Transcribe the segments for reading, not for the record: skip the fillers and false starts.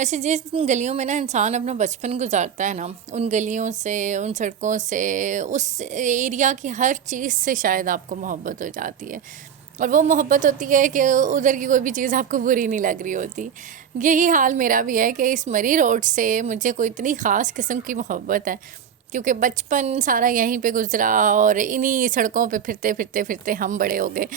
अच्छा, जिस गलियों में ना इंसान अपना बचपन गुज़ारता है ना, उन गलियों से, उन सड़कों से, उस एरिया की हर चीज़ से शायद आपको मोहब्बत हो जाती है। और वो मोहब्बत होती है कि उधर की कोई भी चीज़ आपको बुरी नहीं लग रही होती। यही हाल मेरा भी है कि इस मरी रोड से मुझे कोई इतनी ख़ास किस्म की मोहब्बत है, क्योंकि बचपन सारा यहीं पे गुज़रा और इन्हीं सड़कों पे फिरते हम बड़े हो गए।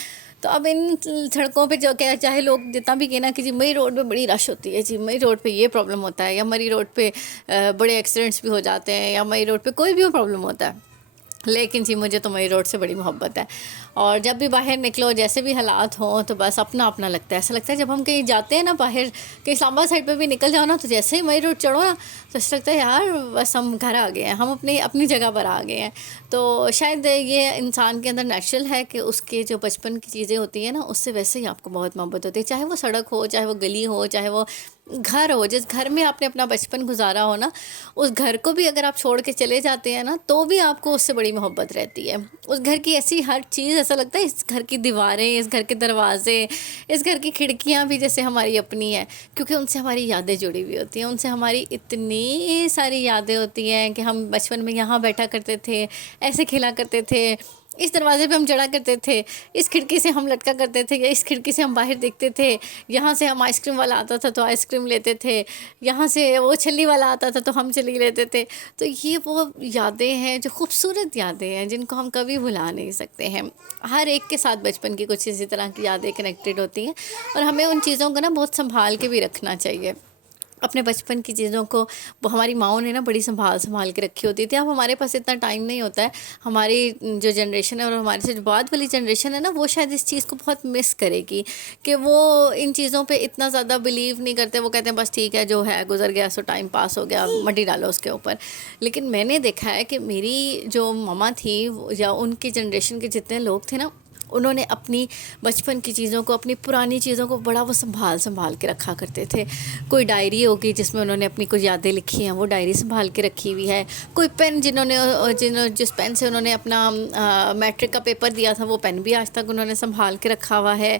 तो अब इन सड़कों पे जो क्या चाहे लोग जितना भी कहना कि जी मई रोड पे बड़ी रश होती है, जी मई रोड पे ये प्रॉब्लम होता है, या मरी रोड पे बड़े एक्सीडेंट्स भी हो जाते हैं, या मई रोड पे कोई भी प्रॉब्लम होता है। लेकिन जी मुझे तो मई रोड से बड़ी मोहब्बत है। और जब भी बाहर निकलो, जैसे भी हालात हों, तो बस अपना अपना लगता है। ऐसा लगता है जब हम कहीं जाते हैं ना बाहर, कहीं इस्लामाबाद साइड पे भी निकल जाओ ना, तो जैसे ही मई रोड चढ़ो ना, तो ऐसा लगता है यार बस हम घर आ गए हैं, हम अपनी अपनी जगह पर आ गए हैं। तो शायद ये इंसान के अंदर नेचुरल है कि उसके जो बचपन की चीज़ें होती हैं ना, उससे वैसे ही आपको बहुत मोहब्बत होती है। चाहे वो सड़क हो, चाहे वो गली हो, चाहे वो घर हो, जिस घर में आपने अपना बचपन गुजारा हो ना, उस घर को भी अगर आप छोड़ के चले जाते हैं ना, तो भी आपको उससे बड़ी मोहब्बत रहती है। उस घर की ऐसी हर चीज़, ऐसा लगता है इस घर की दीवारें, इस घर के दरवाजे, इस घर की खिड़कियाँ भी जैसे हमारी अपनी हैं, क्योंकि उनसे हमारी यादें जुड़ी हुई होती हैं। उनसे हमारी इतनी सारी यादें होती हैं कि हम बचपन में यहाँ बैठा करते थे, ऐसे खेला करते थे, इस दरवाजे पे हम चढ़ा करते थे, इस खिड़की से हम लटका करते थे, या इस खिड़की से हम बाहर देखते थे, यहाँ से हम आइसक्रीम वाला आता था तो आइसक्रीम लेते थे, यहाँ से वो छल्ली वाला आता था तो हम छल्ली लेते थे। तो ये वो यादें हैं जो खूबसूरत यादें हैं, जिनको हम कभी भुला नहीं सकते हैं। हर एक के साथ बचपन की कुछ इसी तरह की यादें कनेक्टेड होती हैं, और हमें उन चीज़ों को ना बहुत संभाल के भी रखना चाहिए। अपने बचपन की चीज़ों को वो हमारी माँओं ने ना बड़ी सँभाल के रखी होती थी। अब हमारे पास इतना टाइम नहीं होता है। हमारी जो जनरेशन है और हमारे से जो बाद वाली जनरेशन है ना, वो शायद इस चीज़ को बहुत मिस करेगी, कि वो इन चीज़ों पे इतना ज़्यादा बिलीव नहीं करते। वो कहते हैं बस ठीक है, जो है गुज़र गया सो टाइम पास हो गया, मट्टी डालो उसके ऊपर। लेकिन मैंने देखा है कि मेरी जो मम्मा थी या उनकी जनरेशन के जितने लोग थे ना, उन्होंने अपनी बचपन की चीज़ों को, अपनी पुरानी चीज़ों को बड़ा वो संभाल के रखा करते थे। कोई डायरी होगी जिसमें उन्होंने अपनी कुछ यादें लिखी हैं, वो डायरी संभाल के रखी हुई है। कोई पेन जिस पेन से उन्होंने अपना मैट्रिक का पेपर दिया था, वो पेन भी आज तक उन्होंने संभाल के रखा हुआ है।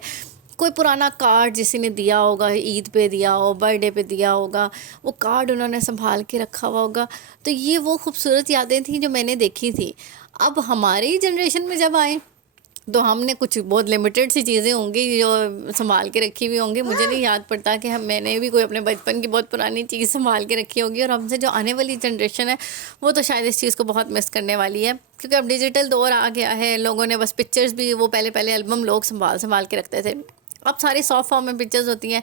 कोई पुराना कार्ड किसी ने दिया होगा, ईद पे दिया हो, बर्थडे पे दिया होगा, वो कार्ड उन्होंने संभाल के रखा हुआ होगा। तो ये वो खूबसूरत यादें थी जो मैंने देखी थी। अब हमारी जनरेशन में जब आए, तो हमने कुछ बहुत लिमिटेड सी चीज़ें होंगी जो संभाल के रखी हुई होंगी। मुझे नहीं याद पड़ता कि हम मैंने भी कोई अपने बचपन की बहुत पुरानी चीज़ संभाल के रखी होगी। और हमसे जो आने वाली जनरेशन है, वो तो शायद इस चीज़ को बहुत मिस करने वाली है, क्योंकि अब डिजिटल दौर आ गया है। लोगों ने बस पिक्चर्स भी, वो पहले पहले एल्बम लोग संभाल के रखते थे, अब सारी सॉफ्ट फॉर्म में पिक्चर्स होती हैं।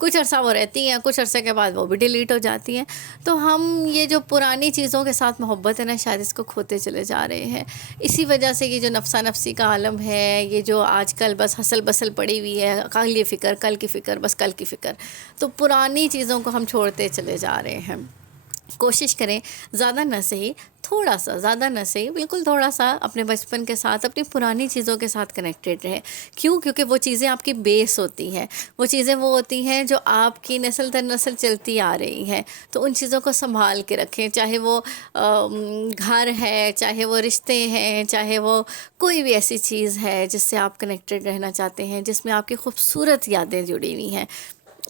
कुछ अर्सा वो रहती हैं, कुछ अरसे के बाद वो भी डिलीट हो जाती हैं। तो हम ये जो पुरानी चीज़ों के साथ मोहब्बत है ना, शायद इसको खोते चले जा रहे हैं। इसी वजह से ये जो नफ़्सा नफ़सी का आलम है, ये जो आजकल बस हसल बसल पड़ी हुई है, कल ये फ़िक्र, कल की फ़िक्र, बस कल की फ़िक्र। तो पुरानी चीज़ों को हम छोड़ते चले जा रहे हैं। कोशिश करें, ज़्यादा ना सही, थोड़ा सा, ज़्यादा ना सही, बिल्कुल थोड़ा सा अपने बचपन के साथ, अपनी पुरानी चीज़ों के साथ कनेक्टेड रहें। क्यों? क्योंकि वो चीज़ें आपकी बेस होती हैं। वो चीज़ें वो होती हैं जो आपकी नस्ल दर नस्ल चलती आ रही हैं। तो उन चीज़ों को संभाल के रखें, चाहे वो घर है, चाहे वो रिश्ते हैं, चाहे वो कोई भी ऐसी चीज़ है जिससे आप कनेक्टेड रहना चाहते हैं, जिसमें आपकी खूबसूरत यादें जुड़ी हुई हैं।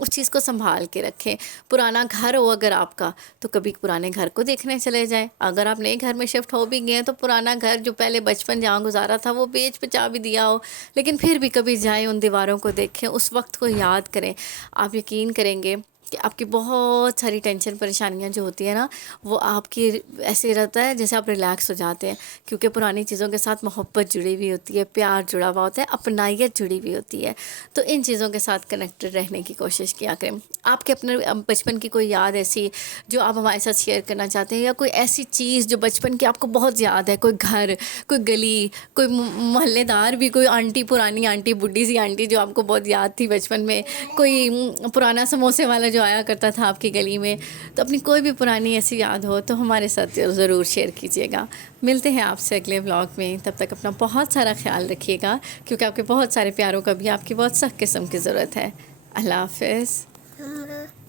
उस चीज़ को संभाल के रखें। पुराना घर हो अगर आपका, तो कभी पुराने घर को देखने चले जाएँ। अगर आप नए घर में शिफ्ट हो भी गए हैं, तो पुराना घर जो पहले बचपन जहाँ गुज़ारा था, वो बेच-बचा भी दिया हो, लेकिन फिर भी कभी जाएँ, उन दीवारों को देखें, उस वक़्त को याद करें। आप यकीन करेंगे कि आपकी बहुत सारी टेंशन परेशानियाँ जो होती है ना, वो आपकी ऐसे रहता है जैसे आप रिलैक्स हो जाते हैं, क्योंकि पुरानी चीज़ों के साथ मोहब्बत जुड़ी हुई होती है, प्यार जुड़ा हुआ होता है, अपनाइत जुड़ी हुई होती है। तो इन चीज़ों के साथ कनेक्टेड रहने की कोशिश किया करें। आपके अपने बचपन की कोई याद ऐसी जो आप हमारे साथ शेयर करना चाहते हैं, या कोई ऐसी चीज़ जो बचपन की आपको बहुत याद है, कोई घर, कोई गली, कोई मोहल्लेदार भी, कोई आंटी, पुरानी आंटी, बुढ़ी सी आंटी जो आपको बहुत याद थी बचपन में, कोई पुराना समोसे वाला जो आया करता था आपकी गली में। तो अपनी कोई भी पुरानी ऐसी याद हो तो हमारे साथ ज़रूर शेयर कीजिएगा। मिलते हैं आपसे अगले व्लॉग में, तब तक अपना बहुत सारा ख्याल रखिएगा, क्योंकि आपके बहुत सारे प्यारों का भी आपकी बहुत सख्त किस्म की ज़रूरत है। अल्लाह हाफ़िज़।